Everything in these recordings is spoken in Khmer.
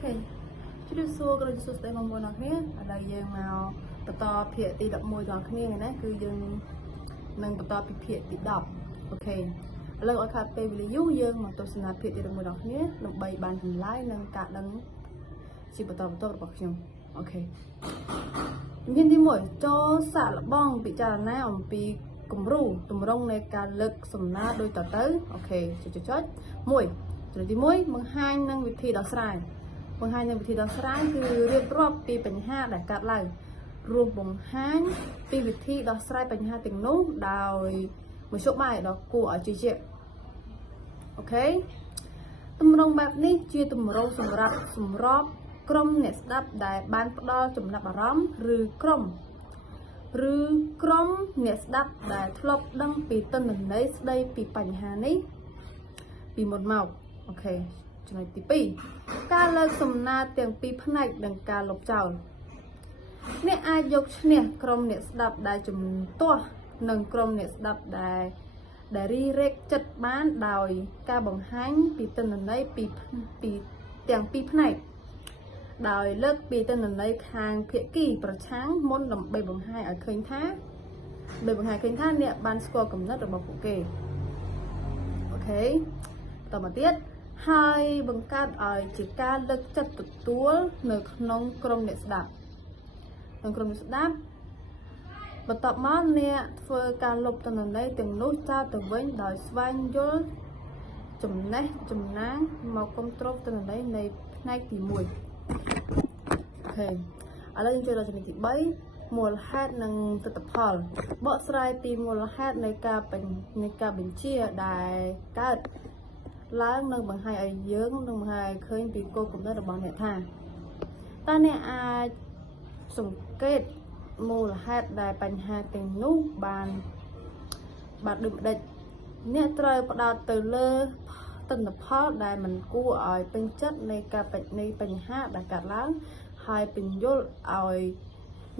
ជម្រាបសួរក៏ដូចជាសួស្តីបងប្អូនអរគ្នាឥឡូវយើងមកបន្តភាគទី11ដល់គ្នាណាគឺយើងនឹងបន្តពីភាគទី10អូខេឥឡូវឲ្យខាត់ពេលវេលាយូរយើងមកទស្សនាភាគទី11ដល់គ្នាដើម្បីបានចម្លើយនិងការដឹងជាបន្តរបស់ខ្ញុំអូខេជំហានទី1ចូលសាកល្បងពិចារណាអំពីគំរូទម្រង់នៃការលើកសំណើដូចតទៅអូខេចុច1ចំណុចទី1បង្ហាញនឹងវិធីដោះស្រាយបង្ហាញនៅវិធីដោះស្រាយគឺរៀបរាប់ពីបញ្ហាដែលកើតឡើងរួមបង្ហាញពីវិធីដោះស្រាយបញ្ហាទាំងនោះដោយមធ្យោបាយដ៏គួរឲ្យជឿជាក់អូខេទម្រង់បែបនេះជាទម្រង់សម្រាប់ក្រុមអ្នកស្ដាប់ដែលបានផ្ដល់ចំណាប់អារម្មណ៍ឬក្រុមអ្នកស្ដាប់ដែលធ្លាប់ដឹងពីទិន្នន័យស្ដីពីបញ្ហានេះពីមុនមកអូខេចំណុចទី2ការលើកសំណើទាំងពីរផ្នែកនិងការលុបចោលអ្នកអាចយកឈ្នះក្រុមអ្នកស្ដាប់ដែលជំទាស់និងក្រុមអ្នកស្ដាប់ដែលរីរែកចិត្តបានដោយការបង្ហាញពីទិន្នន័យពីទាំងពីរផ្នែកដោយលើកពីទិន្នន័យខាងភាគីប្រឆាំងមុនដើម្បីបង្ហាញឲ្យឃើញថាអ្នកបានស្គាល់គំនិតរបស់ពួកគេអូខេតមកទៀតហើយបង្កើតឲ្យជាការលើកចិត្តទទួលនៅក្នុងក្រុមអ្នកស្ដាប់បន្ទាប់មកអ្នកធ្វើការលុបទិន្នន័យទាំងនោះចោលទៅវិញដោយស្វែងយល់ចំណេះចំណាងមកគ្រប់គ្រងទិន្នន័យនៃផ្នែកទី1អូខេឥឡូវយើងចូលដល់ចំណុចទី3មូលហេតុនិងទិដ្ឋផលបកស្រាយពីមូលហេតុនៃការបញ្ជាដែលកើតឡើងនឹងបង្ហាញឲ្យយើងនឹងបង្ហាញឲ្យឃើញពីគោលគំនិតរបស់អ្នកថាតើអ្នកអាចសង្កេតមូលហេតុដែលបញ្ហាទាំងនោះបានដូចម្ដេចអ្នកត្រូវផ្ដោតទៅលើទិន្នផលដែលមិនគួរឲ្យពេញចិត្តនៃបញ្ហាដែលកើតឡើងហើយពន្យល់ឲ្យ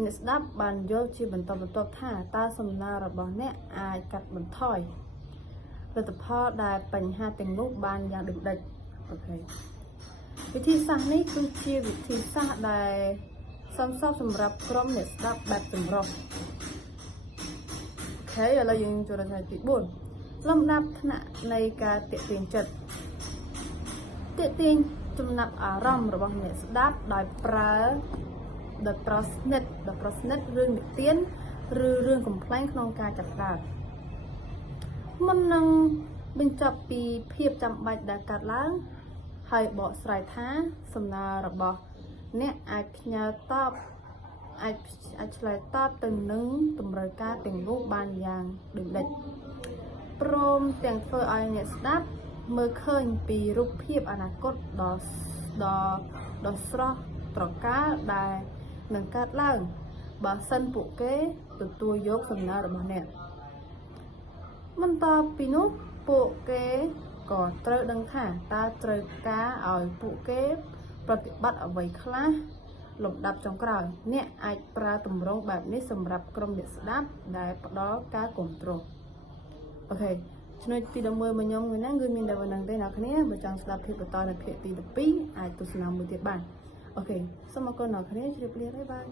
អ្នកស្ដាប់បានយល់ជាបន្តបន្ទាប់ថាតើសំណើរបស់អ្នកអាចកាត់បន្ថយលទ្ធផលដែលបញ្ហាទាំងនោះបានយ៉ាងដូចម្ដេចអូខេវិធីសាស្ត្រនេះគឺជាវិធីសាស្ត្រដែលសមស្របសម្រាប់ក្រុមអ្នកស្ដាប់បែបចម្រុះអូខេឥឡូវយើងចូលដល់ចំណុចទី4លំដាប់ថ្នាក់នៃការទាក់ទាញចិត្តទាក់ទាញចំណាប់អារម្មណ៍របស់អ្នកស្ដាប់ដោយប្រស្និទ្ធរឿងនិទានឬរឿងកំ pl ែងក្នុងការចាប់ផ្ដើមមុននឹងបញ្ចប់ពីភាពចាំបាច់ដែលកើតឡើងហើយបកស្រាយថាសំណើរបស់អ្នកអាចឆ្លើយតបទៅនឹងតម្រូវការទាំងនោះបានយ៉ាងដូចម្ដេចព្រមទាំងធ្វើឲ្យអ្នកស្ដាប់មើលឃើញពីរូបភាពអនាគតដ៏ស្រស់ត្រកាលដែលនឹងកើតឡើងបើសិនពួកគេទទួលយកសំណើរបស់អ្នកបន្ទាប់ពីនោះពួកគេក៏ត្រូវដឹងថាតើត្រូវការឲ្យពួកគេប្រតិបត្តិអ្វីខ្លះលំដាប់ចុងក្រោយអ្នកអាចប្រើទម្រង់បែបនេះសម្រាប់ក្រុមអ្នកស្ដាប់ដែលផ្ដល់ការគ្រប់គ្រងអូខេចំណុចទី11របស់ខ្ញុំហ្នឹងគឺមានតែប៉ុណ្្នឹងទេអ្នកគ្នាបើចង់ស្ដាប់ភាពបន្តនៅភាគទី12អាចទស្សនាមួយទៀតបានអូខេសូមអរគុណអ្នកគ្នាជម្រាបលាបាយ